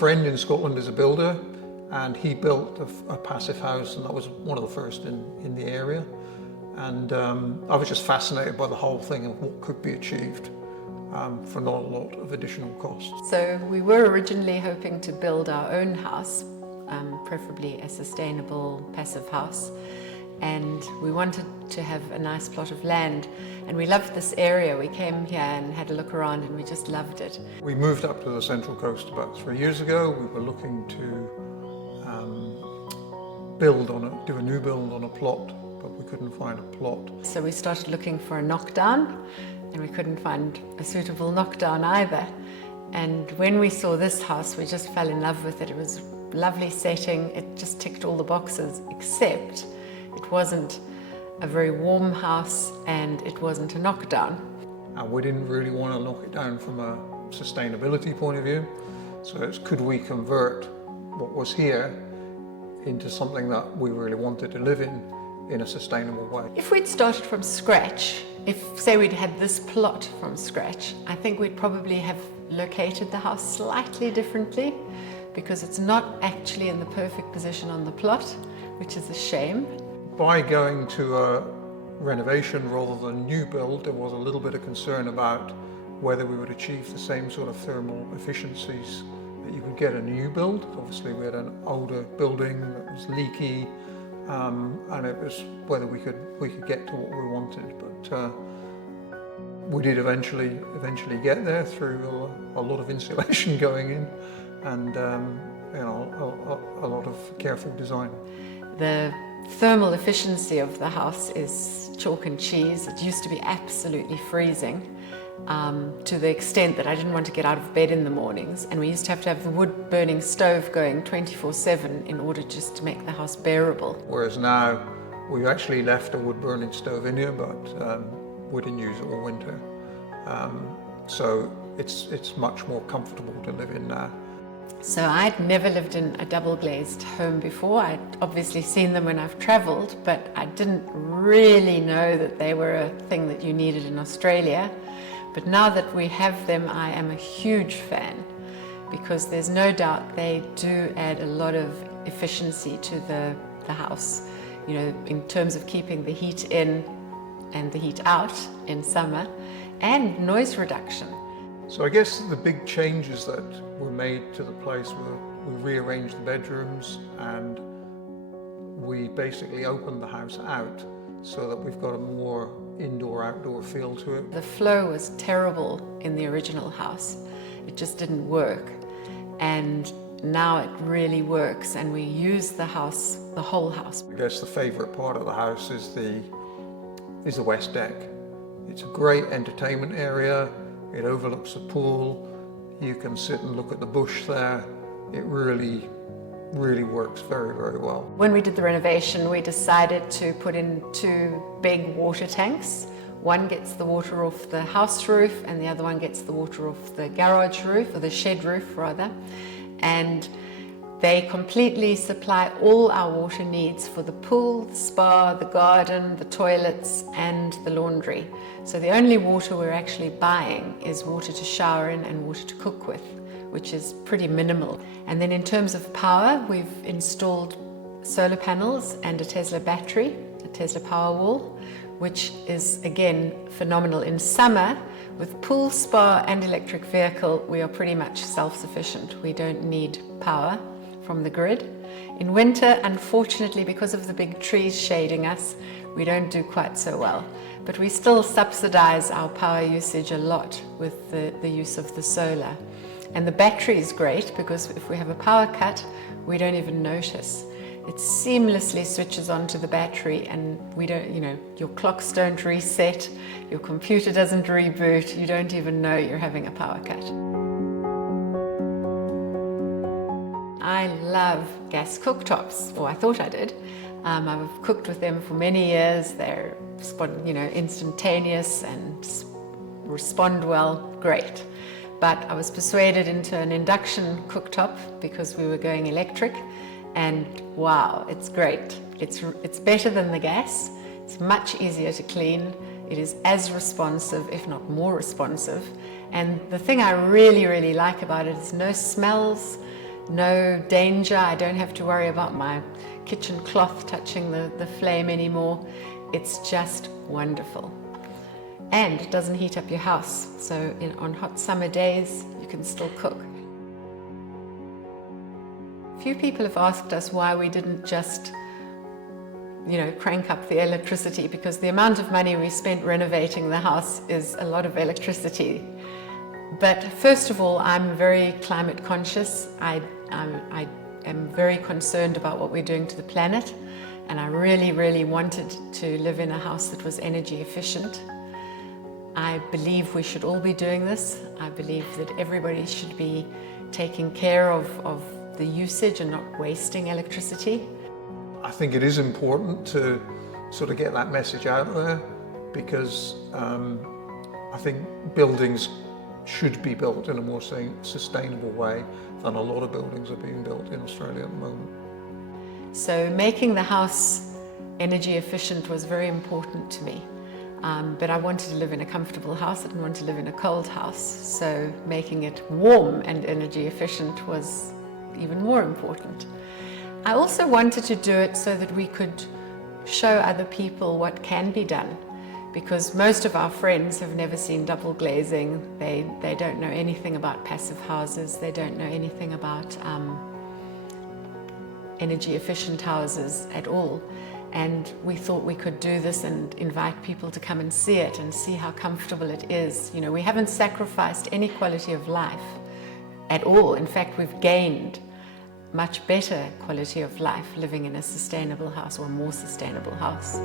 friend in Scotland is a builder, and he built a passive house, and that was one of the first in the area. And I was just fascinated by the whole thing and what could be achieved for not a lot of additional cost. So we were originally hoping to build our own house, preferably a sustainable passive house. And we wanted to have a nice plot of land, and we loved this area. We came here and had a look around and we just loved it. We moved up to the Central Coast about 3 years ago. We were looking to do a new build on a plot, but we couldn't find a plot. So we started looking for a knockdown, and we couldn't find a suitable knockdown either. And when we saw this house, we just fell in love with it. It was a lovely setting. It just ticked all the boxes, except it wasn't a very warm house and it wasn't a knockdown. And we didn't really want to knock it down from a sustainability point of view. So it's, could we convert what was here into something that we really wanted to live in a sustainable way? If we'd started from scratch, if say we'd had this plot from scratch, I think we'd probably have located the house slightly differently, because it's not actually in the perfect position on the plot, which is a shame. By going to a renovation rather than new build, there was a little bit of concern about whether we would achieve the same sort of thermal efficiencies that you could get a new build. Obviously we had an older building that was leaky, and it was whether we could get to what we wanted. But we did eventually get there through a lot of insulation going in, and a lot of careful design. The thermal efficiency of the house is chalk and cheese. It used to be absolutely freezing, to the extent that I didn't want to get out of bed in the mornings, and we used to have the wood burning stove going 24/7 in order just to make the house bearable. Whereas now we've actually left a wood burning stove in here, but we didn't use it all winter, so it's much more comfortable to live in now. So I'd never lived in a double glazed home before. I'd obviously seen them when I've travelled, but I didn't really know that they were a thing that you needed in Australia. But now that we have them, I am a huge fan, because there's no doubt they do add a lot of efficiency to the house, you know, in terms of keeping the heat in and the heat out in summer, and noise reduction. So I guess the big changes that were made to the place were we rearranged the bedrooms, and we basically opened the house out so that we've got a more indoor-outdoor feel to it. The flow was terrible in the original house. It just didn't work. And now it really works, and we use the house, the whole house. I guess the favourite part of the house is the west deck. It's a great entertainment area. It overlooks the pool. You can sit and look at the bush there. It really works very, very well. When we did the renovation, we decided to put in 2 big water tanks. One gets the water off the house roof, and the other one gets the water off the garage roof, or the shed roof rather. And they completely supply all our water needs for the pool, the spa, the garden, the toilets, and the laundry. So the only water we're actually buying is water to shower in and water to cook with, which is pretty minimal. And then in terms of power, we've installed solar panels and a Tesla battery, a Tesla Powerwall, which is again phenomenal. In summer, with pool, spa, and electric vehicle, we are pretty much self-sufficient. We don't need power from the grid. In winter, unfortunately, because of the big trees shading us, we don't do quite so well. But we still subsidize our power usage a lot with the use of the solar. And the battery is great, because if we have a power cut, we don't even notice. It seamlessly switches onto the battery, and we don't, you know, your clocks don't reset, your computer doesn't reboot, you don't even know you're having a power cut. I love gas cooktops, or I thought I did. I've cooked with them for many years. They're, you know, instantaneous and respond well, great. But I was persuaded into an induction cooktop because we were going electric, and wow, it's great. It's better than the gas. It's much easier to clean. It is as responsive, if not more responsive. And the thing I really, really like about it is no smells, no danger. I don't have to worry about my kitchen cloth touching the flame anymore. It's just wonderful. And it doesn't heat up your house, so on hot summer days you can still cook. A few people have asked us why we didn't just crank up the electricity, because the amount of money we spent renovating the house is a lot of electricity. But first of all, I'm very climate conscious. I am very concerned about what we're doing to the planet, and I really, really wanted to live in a house that was energy efficient. I believe we should all be doing this. I believe that everybody should be taking care of the usage and not wasting electricity. I think it is important to sort of get that message out there, because I think buildings should be built in a more sustainable way than a lot of buildings are being built in Australia at the moment. So making the house energy efficient was very important to me. But I wanted to live in a comfortable house. I didn't want to live in a cold house. So making it warm and energy efficient was even more important. I also wanted to do it so that we could show other people what can be done, because most of our friends have never seen double glazing. They don't know anything about passive houses. They don't know anything about energy efficient houses at all. And we thought we could do this and invite people to come and see it and see how comfortable it is. We haven't sacrificed any quality of life at all. In fact, we've gained much better quality of life living in a sustainable house, or a more sustainable house.